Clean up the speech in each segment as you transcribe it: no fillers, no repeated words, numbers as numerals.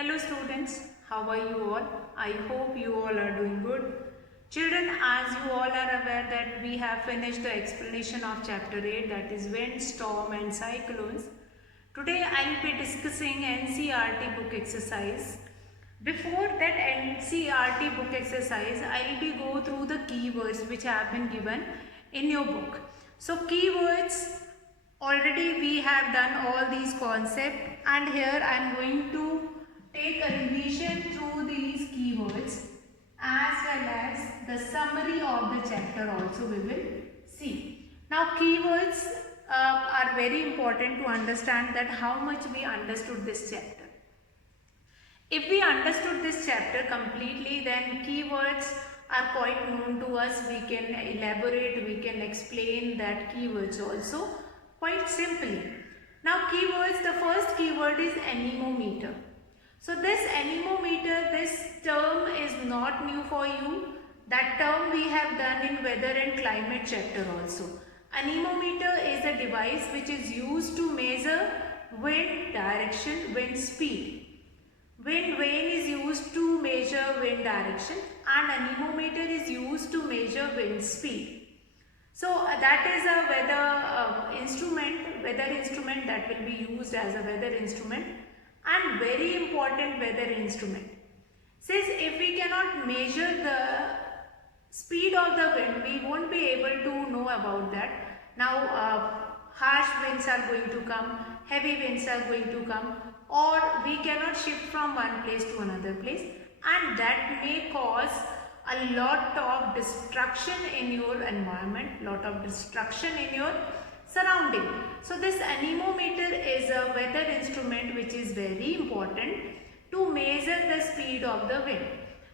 Hello students, how are you all? I hope you all are doing good. Children, as you all are aware that we have finished the explanation of chapter 8, that is wind, storm and cyclones. Today I will be discussing NCERT book exercise. Before that NCERT book exercise, I will be go through the keywords which have been given in your book. So keywords, already we have done all these concepts, and here I am going to take a revision through these keywords as well as the summary of the chapter also we will see. Now keywords are very important to understand that how much we understood this chapter. If we understood this chapter completely, then keywords are quite known to us. We can elaborate, we can explain that keywords also quite simply. Now keywords, the first keyword is anemometer. So this anemometer, this term is not new for you. That term we have done in weather and climate chapter also. Anemometer is a device which is used to measure wind direction, wind speed. Wind vane is used to measure wind direction and anemometer is used to measure wind speed. So that is a weather instrument that will be used as a weather instrument and very important weather instrument. Since if we cannot measure the speed of the wind, we won't be able to know about that. Now harsh winds are going to come, heavy winds are going to come, or we cannot shift from one place to another place, and that may cause a lot of destruction in your environment, lot of destruction in your surrounding. So this anemometer is a weather instrument which is very important to measure the speed of the wind,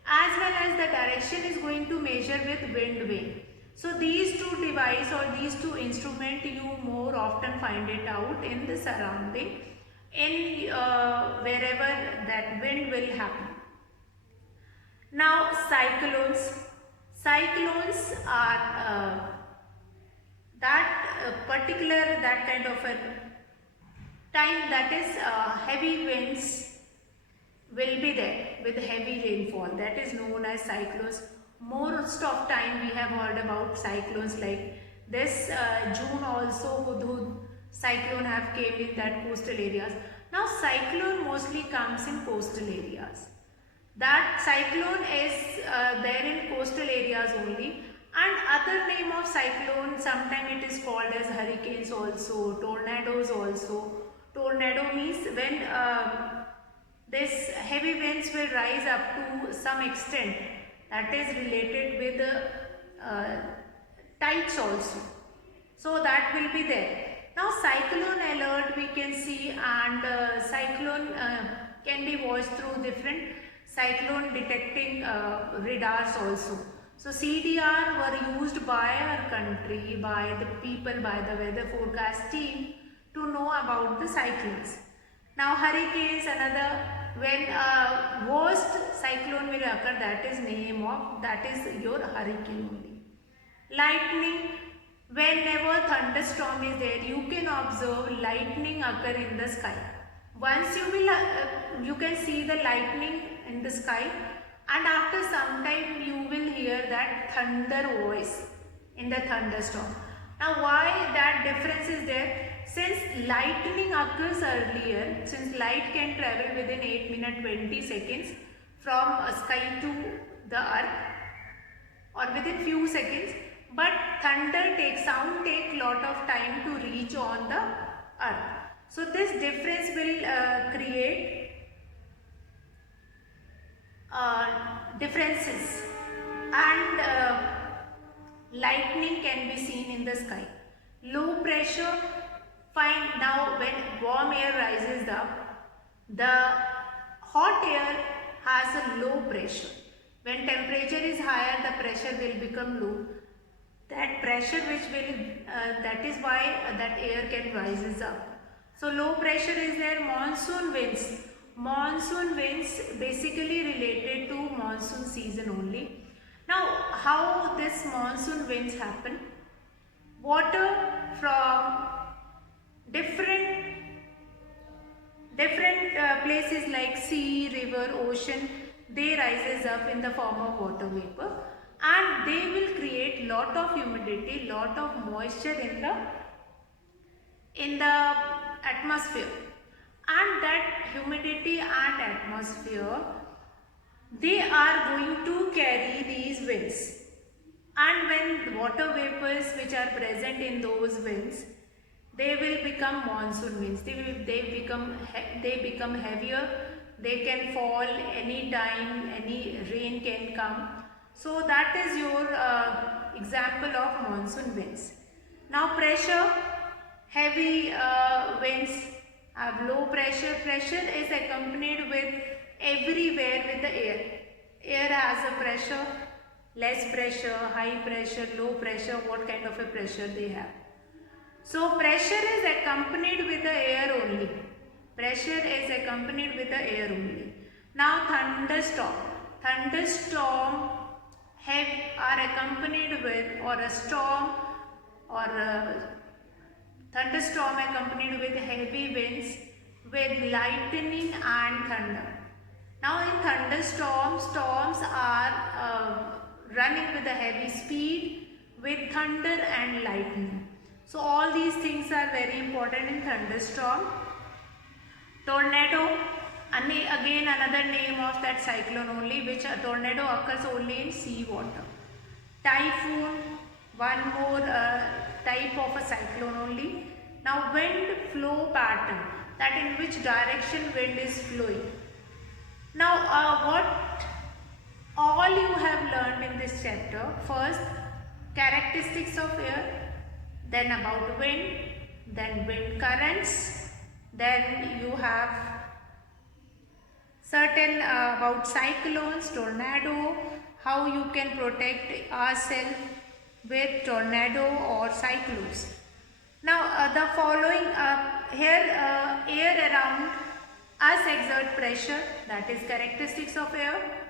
as well as the direction is going to measure with wind vane. So these two devices or these two instruments you more often find it out in the surrounding, in wherever that wind will happen. Now cyclones. Cyclones are that kind of a time, that is heavy winds will be there with heavy rainfall, that is known as cyclones. Most of time we have heard about cyclones, like this June also Hudhud cyclone have came in that coastal areas. Now cyclone mostly comes in coastal areas. That cyclone is there in coastal areas only, and other name of cyclone, sometimes it is called as hurricanes also, tornadoes also. Tornado means when this heavy winds will rise up to some extent, that is related with tides also. So that will be there. Now cyclone alert we can see, and cyclone can be watched through different cyclone detecting radars also. So CDR were used by our country, by the people, by the weather forecast team to know about the cyclones. Now hurricanes, another, when worst cyclone will occur, that is your hurricane only. Lightning, whenever thunderstorm is there, you can observe lightning occur in the sky. Once you can see the lightning in the sky, and after some time you will hear that thunder voice in the thunderstorm. Now why that difference is there? Since lightning occurs earlier, since light can travel within 8 minutes 20 seconds from sky to the earth, or within few seconds, but sound take lot of time to reach on the earth. So this difference will create differences, and lightning can be seen in the sky. Low pressure, fine. Now when warm air rises up, the hot air has a low pressure. When temperature is higher, the pressure will become low. That pressure which will, that is why that air can rises up. So low pressure is there. Monsoon winds. Monsoon winds basically related to monsoon season only. Now how this monsoon winds happen? Water from different Different places like sea, river, ocean, they rises up in the form of water vapor, and they will create lot of humidity, lot of moisture in the atmosphere. And that humidity and atmosphere, they are going to carry these winds. And when water vapors which are present in those winds, they will become monsoon winds. They become heavier. They can fall any time, any rain can come. So that is your example of monsoon winds. Now pressure, heavy winds have low pressure. Pressure is accompanied with everywhere with the air. Air has a pressure, less pressure, high pressure, low pressure, what kind of a pressure they have. So pressure is accompanied with the air only. Pressure is accompanied with the air only. Now thunderstorm. Thunderstorm are accompanied with, or a storm, or a thunderstorm accompanied with heavy winds, with lightning and thunder. Now in thunderstorms, storms are running with a heavy speed, with thunder and lightning. So all these things are very important in thunderstorm. Tornado, again another name of that cyclone only, which a tornado occurs only in sea water. Typhoon, one more type of a cyclone only. Now wind flow pattern, that in which direction wind is flowing. Now what all you have learned in this chapter: first, characteristics of air, then about wind, then wind currents, then you have certain about cyclones, tornado, how you can protect ourselves with tornado or cyclones. Now the following here, air around us exert pressure, that is characteristics of air.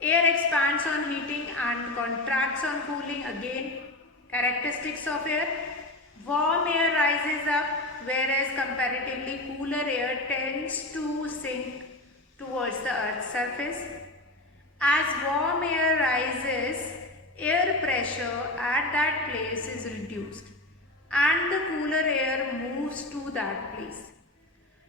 Air expands on heating and contracts on cooling, again characteristics of air. Warm air rises up, whereas comparatively cooler air tends to sink towards the earth's surface. As warm air rises, air pressure at that place is reduced and the cooler air moves to that place.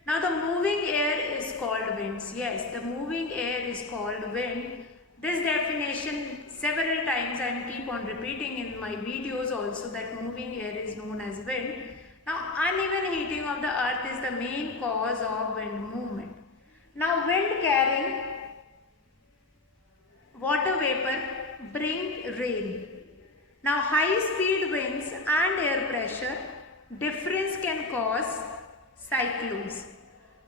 Now the moving air is called winds. Yes, the moving air is called wind. This definition several times I am keep on repeating in my videos also, that moving air is known as wind. Now uneven heating of the earth is the main cause of wind movement. Now wind carrying water vapor bring rain. Now high speed winds and air pressure difference can cause cyclones.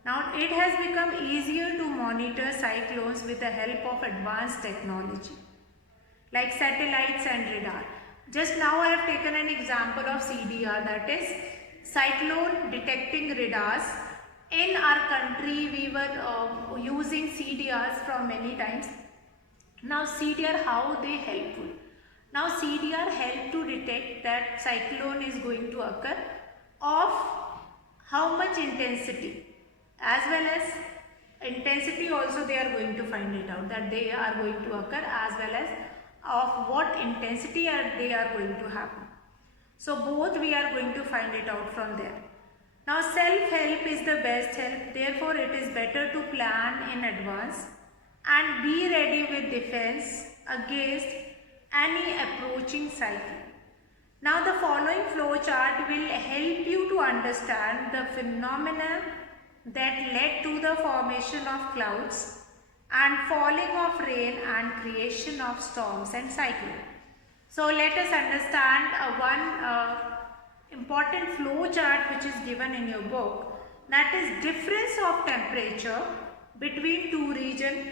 Now it has become easier to monitor cyclones with the help of advanced technology like satellites and radar. Just now I have taken an example of CDR, that is cyclone detecting radars. In our country we were using CDRs from many times. Now CDR, how they helpful? Now CDR help to detect that cyclone is going to occur, of how much intensity, as well as intensity also they are going to find it out, that they are going to occur, as well as of what intensity they are going to happen. So both we are going to find it out from there. Now self-help is the best help, therefore it is better to plan in advance and be ready with defense against any approaching cyclone. Now the following flow chart will help you to understand the phenomena that led to the formation of clouds and falling of rain and creation of storms and cyclones. So let us understand one important flow chart which is given in your book, that is difference of temperature between two regions,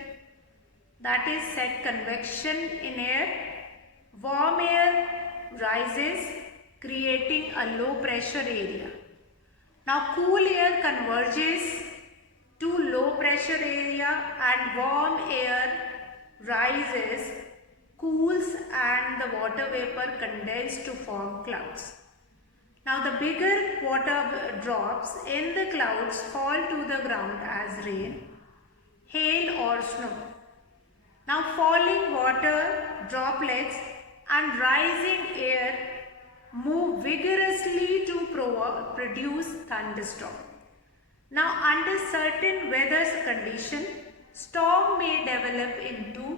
that is set convection in air. Warm air rises creating a low pressure area. Now cool air converges to low pressure area and warm air rises, cools and the water vapor condenses to form clouds. Now the bigger water drops in the clouds fall to the ground as rain, hail or snow. Now falling water droplets and rising air move vigorously to produce thunderstorm. Now under certain weather condition, storm may develop into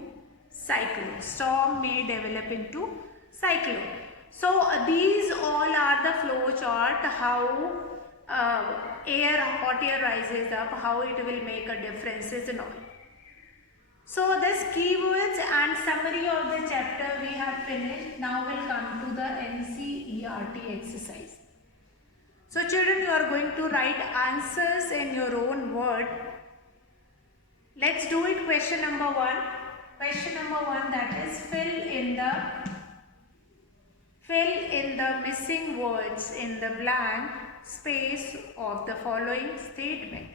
cyclone. Storm may develop into cyclone. So these all are the flow chart, how hot air rises up, how it will make a differences and all. So this keywords and summary of the chapter we have finished. Now we'll come to the NCERT exercise. So children, you are going to write answers in your own word. Let's do it. Question number 1. Question number 1, that is fill in the missing words in the blank space of the following statement.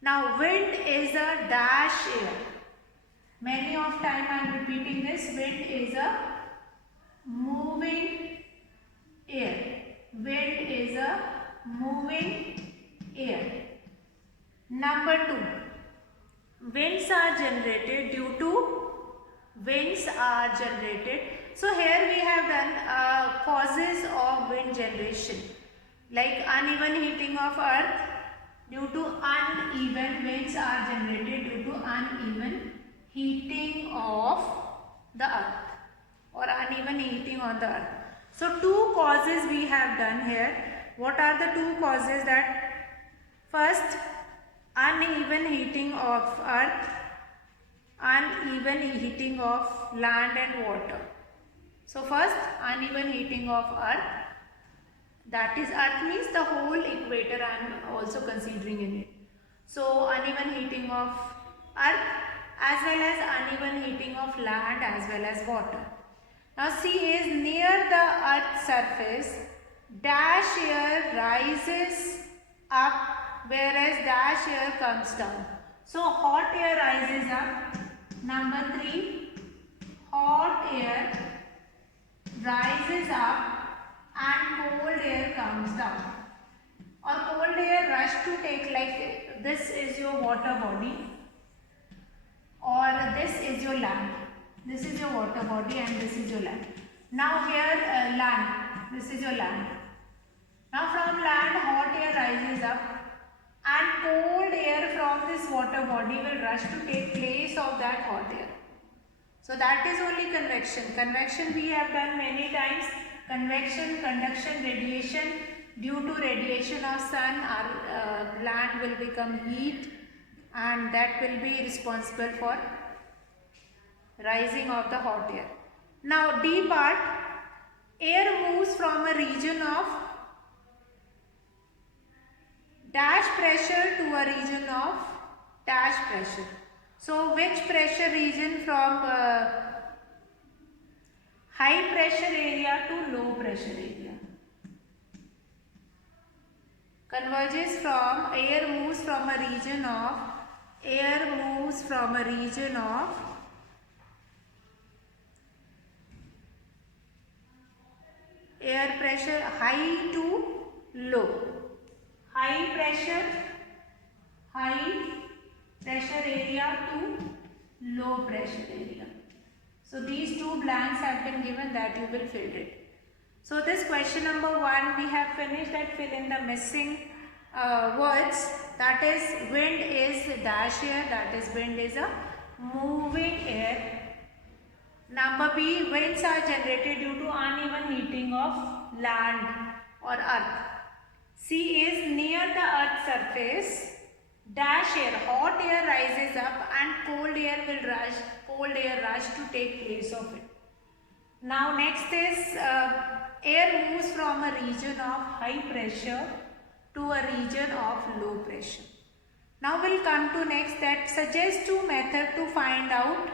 Now wind is a dash air. Many of time I am repeating this. Wind is a moving air. Wind is a moving air. Number 2. Winds are generated due to So here we have done causes of wind generation, like uneven heating of earth. Due to uneven winds are generated due to uneven heating of the earth or uneven heating on the earth. So two causes we have done here. What are the two causes? That first, uneven heating of earth, uneven heating of land and water. So first, uneven heating of earth, that is earth means the whole equator I am also considering in it. So uneven heating of earth as well as uneven heating of land as well as water. Now C is near the earth's surface, dash air rises up whereas dash air comes down. So hot air rises up. Number 3, hot air rises up and cold air comes down. Or cold air rush to take, like this is your water body or this is your land. This is your water body and this is your land. Now here land, this is your land. Now from land hot air rises up and cold air from this water body will rush to take place of that hot air. So that is only convection. Convection we have done many times. Convection, conduction, radiation. Due to radiation of sun, our land will become heat and that will be responsible for rising of the hot air. Now D part, air moves from a region of dash pressure to a region of dash pressure. So which pressure region? From high pressure area to low pressure area. Converges from, air moves from a region of air pressure high to low. High pressure area to low pressure area. So these two blanks have been given that you will fill it. So this question number 1 we have finished, that fill in the missing words. That is wind is dash air, that is wind is a moving air. Number B, winds are generated due to uneven heating of land or earth. C is near the earth's surface, dash air, hot air rises up and cold air rush to take place of it. Now next is air moves from a region of high pressure to a region of low pressure. Now we'll come to next, that suggest two methods to find out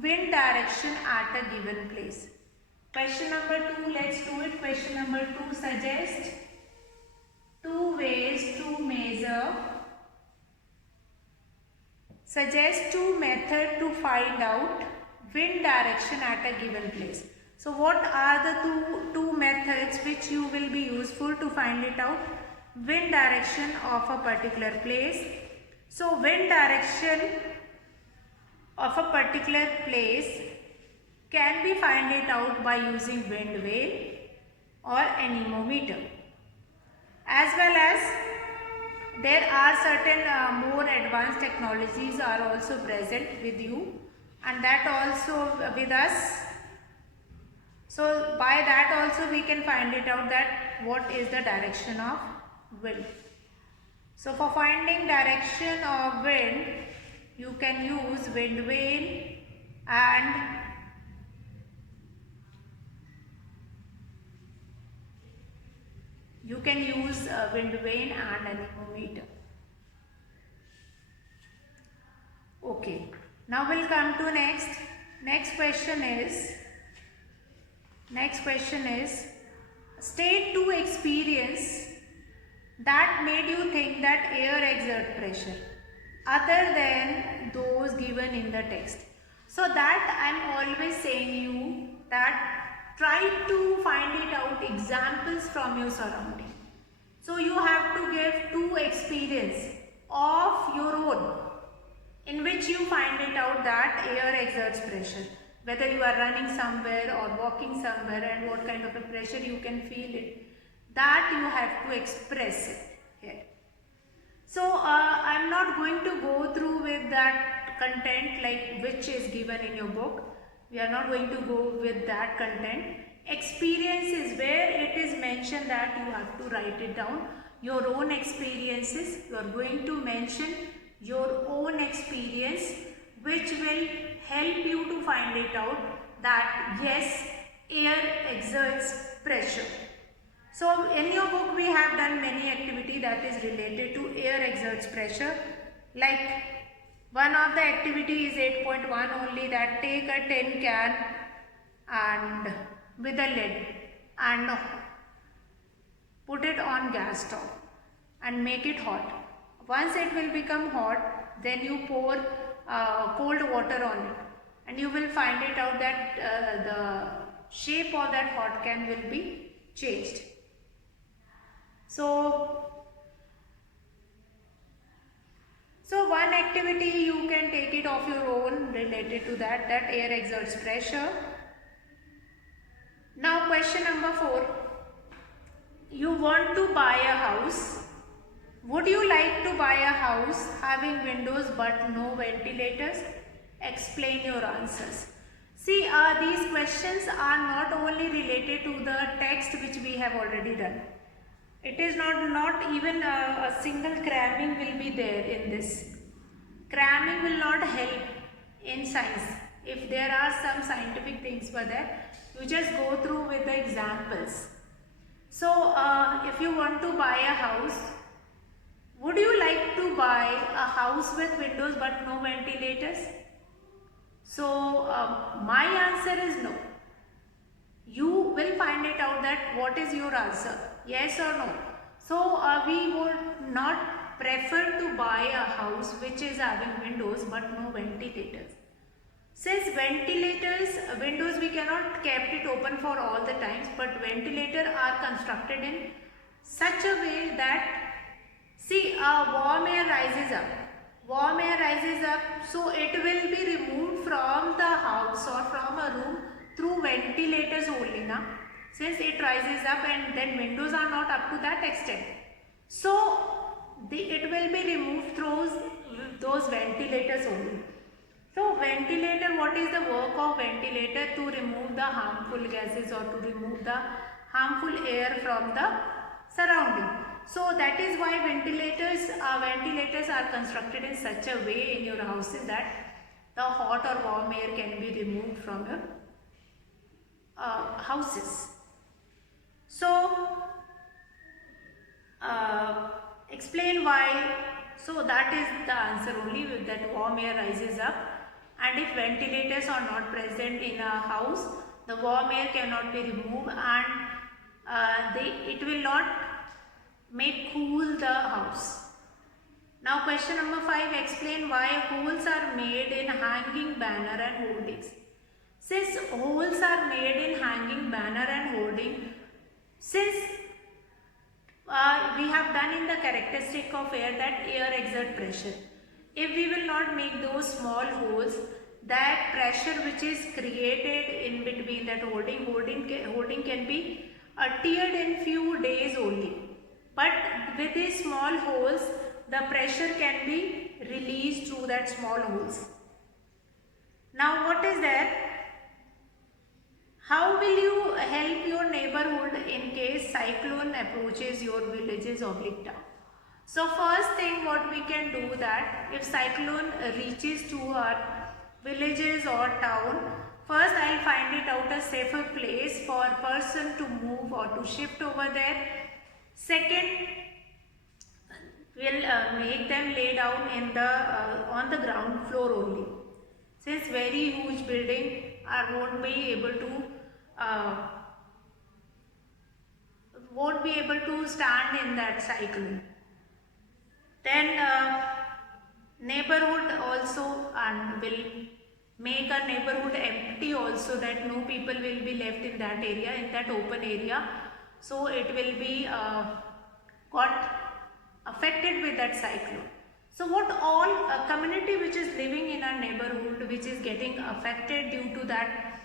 wind direction at a given place. Question number 2, let's do it. Question number 2, suggest two ways to measure. Suggest two methods to find out wind direction at a given place. So what are the two methods which you will be useful to find it out? Wind direction of a particular place. So wind direction of a particular place can be find it out by using wind vane or anemometer. As well as there are certain more advanced technologies are also present with you, and that also with us. So by that also we can find it out that what is the direction of wind. So for finding direction of wind, you can use wind vane and wind vane and anemometer. Okay, now we'll come to next question is state two experience that made you think that air exert pressure other than those given in the text. So that I am always saying you that try to find it out examples from your surrounding. So you have to give two experience of your own in which you find it out that air exerts pressure. Whether you are running somewhere or walking somewhere and what kind of a pressure you can feel it, that you have to express it here. So I am not going to go through with that content like which is given in your book. We are not going to go with that content. Experience is where it is mentioned that you have to write it down. Your own experiences, you are going to mention your own experience which will help you to find it out that yes, air exerts pressure. So in your book we have done many activity that is related to air exerts pressure. Like one of the activity is 8.1 only, that take a tin can and with a lid and put it on gas stove and make it hot. Once it will become hot, then you pour cold water on it and you will find it out that the shape of that hot can will be changed. So one activity you can take it of your own related to that air exerts pressure. Now question number 4. You want to buy a house. Would you like to buy a house having windows but no ventilators? Explain your answers. See, these questions are not only related to the text which we have already done. It is not even a single cramming will be there in this. Cramming will not help in science. If there are some scientific things for that, you just go through with the examples. So, if you want to buy a house, would you like to buy a house with windows but no ventilators? So, my answer is no. You will find it out that what is your answer, yes or no. So, we would not prefer to buy a house which is having windows but no ventilators. Since windows we cannot kept it open for all the times, but ventilator are constructed in such a way that, see, warm air rises up. Warm air rises up, so it will be removed from the house or from a room through ventilators only now. Since it rises up and then windows are not up to that extent. So, it will be removed through those ventilators only. So, ventilator, what is the work of ventilator? To remove the harmful gases or to remove the harmful air from the surrounding. So, that is why ventilators are constructed in such a way in your houses that the hot or warm air can be removed from your houses. So, explain why. So, that is the answer only, that warm air rises up. And if ventilators are not present in a house, the warm air cannot be removed and it will not make cool the house. Now question number 5, explain why holes are made in hanging banner and hoardings. Since holes are made in hanging banner and hoarding, since we have done in the characteristic of air that air exert pressure. If we will not make those small holes, that pressure which is created in between that holding can be teared in few days only. But with these small holes, the pressure can be released through that small holes. Now what is there? How will you help your neighborhood in case cyclone approaches your villages or town? So first thing what we can do that if cyclone reaches to our villages or town, first I'll find it out a safer place for a person to move or to shift over there. Second, we'll make them lay down in the on the ground floor only. Since very huge building won't be able to stand in that cyclone. Then neighborhood also and will make a neighborhood empty also, that no people will be left in that area, in that open area. So it will be got affected with that cyclone. So what all community which is living in our neighborhood which is getting affected due to that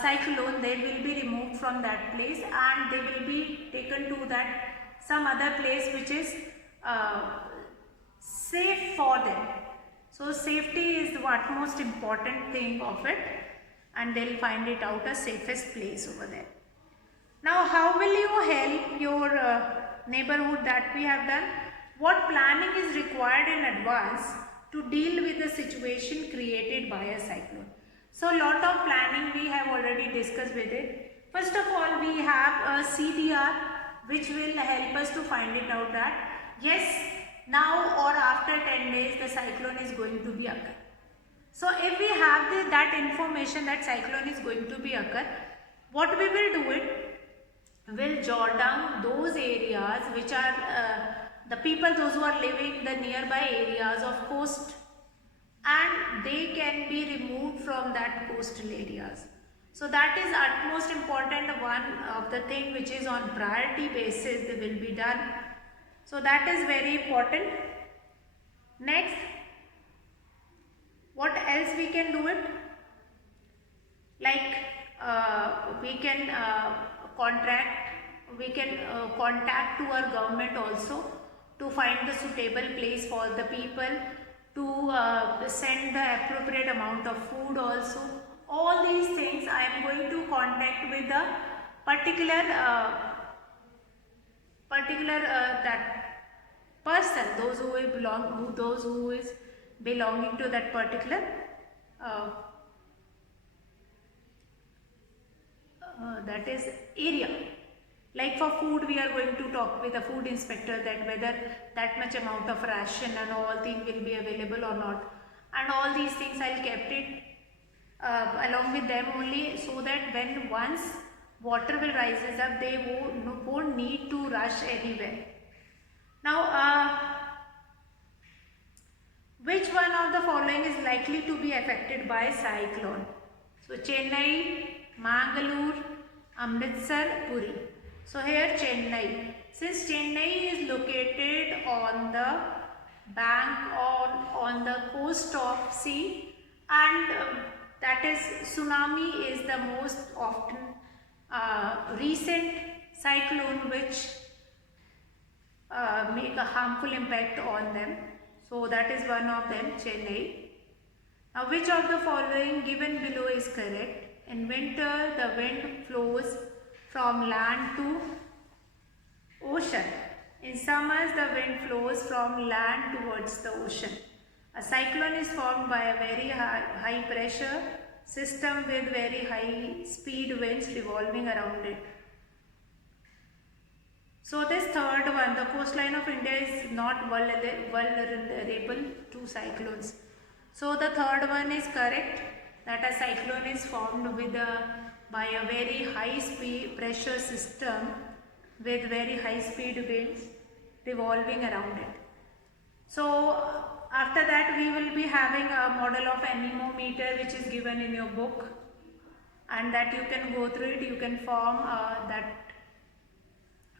cyclone, they will be removed from that place and they will be taken to that some other place which is safe for them. So safety is the most important thing of it, and they'll find it out a safest place over there. Now how will you help your neighborhood that we have done? What planning is required in advance to deal with the situation created by a cyclone? So lot of planning we have already discussed with it. First of all, we have a CDR which will help us to find it out that yes, now or after 10 days the cyclone is going to be occur. So if we have that information that cyclone is going to be occur, what we will do it, will jot down those areas which are the people, those who are living the nearby areas of coast, and they can be removed from that coastal areas. So that is utmost important one of the thing which is on priority basis they will be done. So that is very important. Next, what else we can do it? Like we can contact to our government also to find the suitable place for the people, to send the appropriate amount of food also. All these things I am going to contact with the particular that person, those who is belonging to that particular that is area. Like for food, we are going to talk with the food inspector that whether that much amount of ration and all thing will be available or not, and all these things I'll kept it along with them only, so that when once water will rises up, they won't need to rush anywhere. Now which one of the following is likely to be affected by cyclone? So Chennai, Mangalore, Amritsar, Puri. So here Chennai. Since Chennai is located on the bank on the coast of sea, and that is tsunami is the most often recent cyclone which make a harmful impact on them. So that is one of them, Chennai. Now which of the following given below is correct? In winter, the wind flows from land to ocean. In summers, the wind flows from land towards the ocean. A cyclone is formed by a very high pressure system with very high speed winds revolving around it. So this third one, the coastline of India is not vulnerable to cyclones. So the third one is correct, that a cyclone is formed by a very high speed pressure system with very high speed winds revolving around it. So after that we will be having a model of anemometer which is given in your book. and that you can go through it. You can form that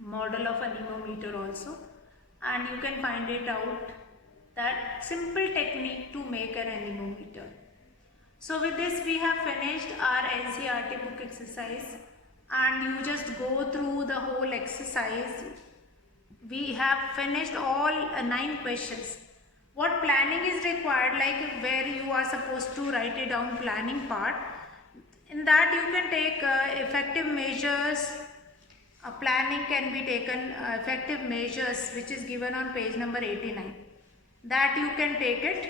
model of anemometer also, and you can find it out, that simple technique to make an anemometer. So with this we have finished our NCERT book exercise, and you just go through the whole exercise. We have finished all 9 questions. What planning is required, like where you are supposed to write it down, planning part. In that you can take effective measures. Planning can be taken, effective measures, which is given on page number 89. That you can take it.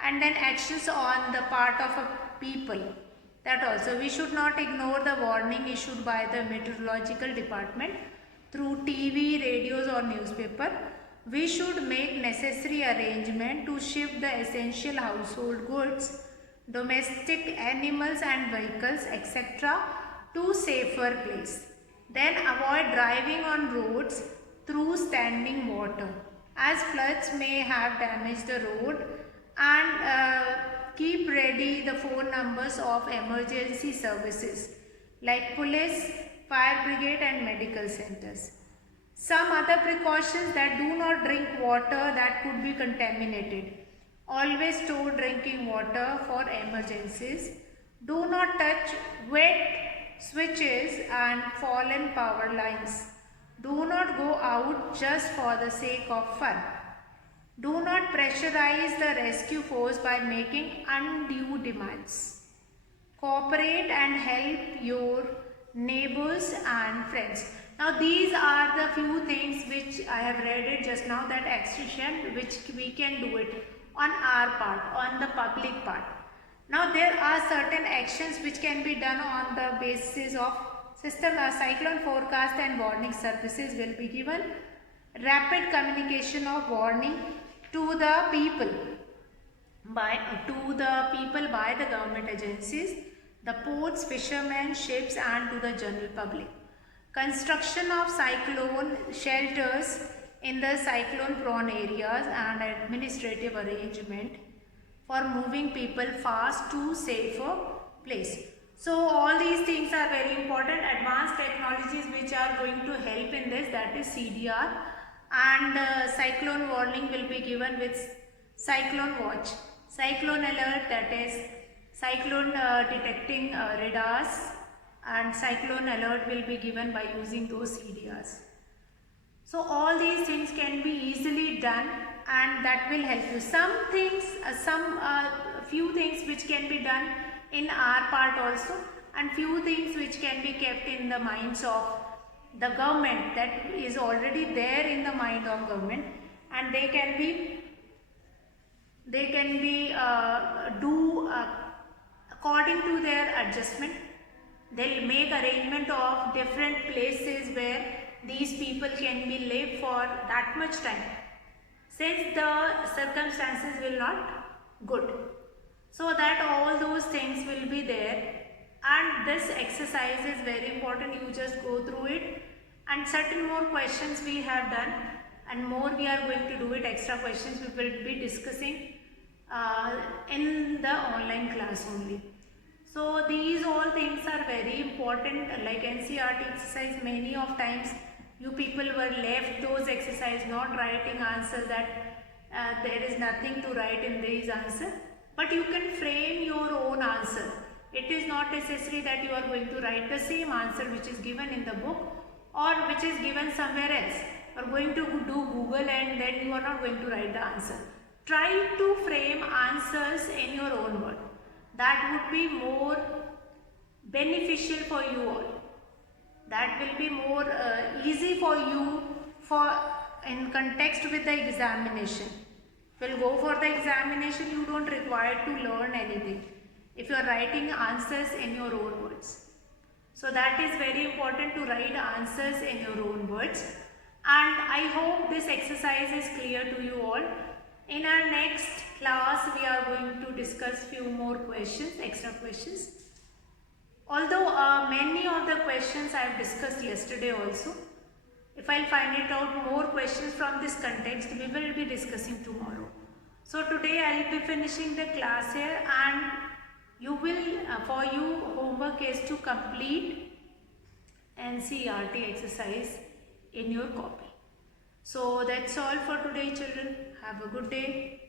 And then actions on the part of a people. That also, we should not ignore the warning issued by the meteorological department through TV, radios or newspaper. We should make necessary arrangement to shift the essential household goods, domestic animals and vehicles, etc. to safer place. Then avoid driving on roads through standing water, as floods may have damaged the road, and keep ready the phone numbers of emergency services like police, fire brigade and medical centers. Some other precautions: that do not drink water that could be contaminated. Always store drinking water for emergencies. Do not touch wet switches and fallen power lines. Do not go out just for the sake of fun. Do not pressurize the rescue force by making undue demands. Cooperate and help your neighbors and friends. Now these are the few things which I have read it just now, that action which we can do it on our part, on the public part. Now there are certain actions which can be done on the basis of system. Cyclone forecast and warning services will be given. Rapid communication of warning to the people by the government agencies, the ports, fishermen, ships and to the general public. Construction of cyclone shelters in the cyclone prone areas and administrative arrangement for moving people fast to safer place. So all these things are very important. Advanced technologies which are going to help in this, that is CDR, and cyclone warning will be given with cyclone watch, cyclone alert, that is cyclone detecting radars, and cyclone alert will be given by using those CDRs. So all these things can be easily done, and that will help you. Some things, few things which can be done in our part also, and few things which can be kept in the minds of the government, that is already there in the mind of government, and they can be do according to their adjustment. They'll make arrangement of different places where these people can be live for that much time, since the circumstances will not good. So that all those things will be there, and this exercise is very important. You just go through it, and certain more questions we have done, and more we are going to do it. Extra questions we will be discussing in the online class only. So these all things are very important. Like NCERT exercise, many of times you people were left those exercise not writing answer, that there is nothing to write in these answer, but you can frame your own answer. It is not necessary that you are going to write the same answer which is given in the book or which is given somewhere else. You are going to do Google and then you are not going to write the answer. Try to frame answers in your own word. That would be more beneficial for you all. That will be more easy for you in context with the examination. If you will go for the examination, you don't require to learn anything if you are writing answers in your own words. So that is very important, to write answers in your own words. And I hope this exercise is clear to you all. In our next class, we are going to discuss few more questions, extra questions. Although many of the questions I have discussed yesterday also, if I will find it out more questions from this context, we will be discussing tomorrow. So today I will be finishing the class here, and You will, for you, homework is to complete NCERT exercise in your copy. So that's all for today, children. Have a good day.